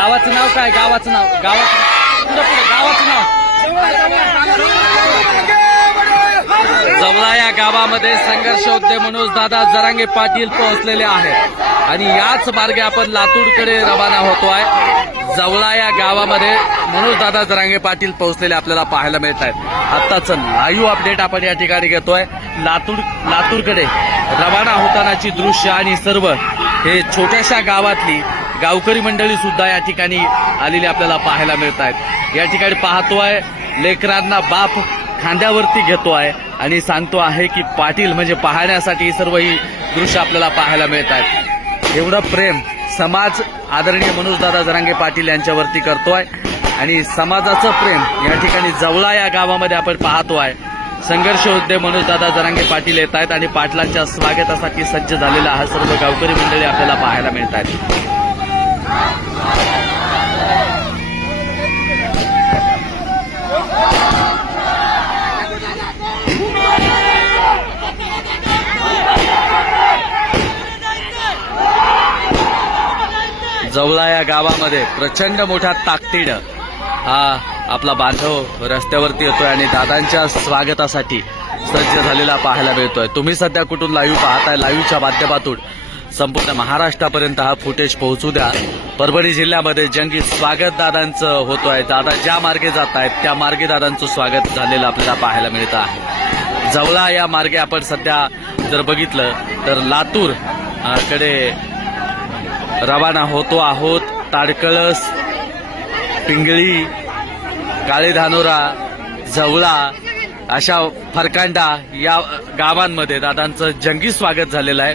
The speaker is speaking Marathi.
गावाचं नाव काय? गावाचं नाव गावाचं नाव जवळा या गावामध्ये संघर्ष योद्धे मनोज दादा जरांगे पाटील पोहोचलेले आहेत आणि याच मार्गे आपण लातूरकडे रवाना होतोय। जवळा या गावामध्ये मनोज दादा जरांगे पाटील पोहोचलेले आपल्याला पाहायला मिळत आहेत। आत्ताच लाईव्ह अपडेट आपण या ठिकाणी घेतोय। लातूरकडे रवाना होतानाची दृश्य आणि सर्व हे छोट्याशा गावातली गावकरी मंडळी सुद्धा या ठिकाणी आलेली आपल्याला पाहायला मिळत आहेत। या ठिकाणी पाहतोय लेकरांना बाप खांद्यावरती घेतोय आणि सांगतो आहे की पाटील म्हणजे पाहण्यासाठी सर्व ही दृश्य आपल्याला पाहायला मिळत आहेत। एवढं प्रेम समाज आदरणीय मनोज दादा जरांगे पाटील यांच्यावरती करतोय आणि समाजाचं प्रेम या ठिकाणी जवळा या गावामध्ये आपण पाहतोय। संघर्ष योद्धे मनोज दादा जरांगे पाटील येत आहेत आणि पाटलांच्या स्वागतासाठी सज्ज झालेला हा सर्व गावकरी मंडळी आपल्याला पाहायला मिळत आहेत। जवळा या गावामध्ये प्रचंड मोठ्या ताकदीनं हा आपला बांधव रस्त्यावरती येतोय आणि दादांच्या स्वागतासाठी सज्ज झालेला पाहायला मिळतोय। तुम्ही सध्या कुठून लाईव्ह पाहताय, लाईव्हच्या माध्यमातून संपूर्ण महाराष्ट्रापर्यंत हा फुटेज पोहोचू द्या। परभणी जिल्ह्यामध्ये जंगी स्वागत दादांचं होतोय। दादा ज्या मार्गे जात आहेत त्या मार्गे दादांचं स्वागत झालेलं आपल्याला पाहायला मिळत आहे। जवळा या मार्गे आपण सध्या जर बघितलं तर लातूर कडे रवाना होतो आहोत। ताडकळस, पिंगळी, काळे धानोरा, जवळा अशा फरकांडा या गावांमध्ये दादांचं जंगी स्वागत झालेलं आहे।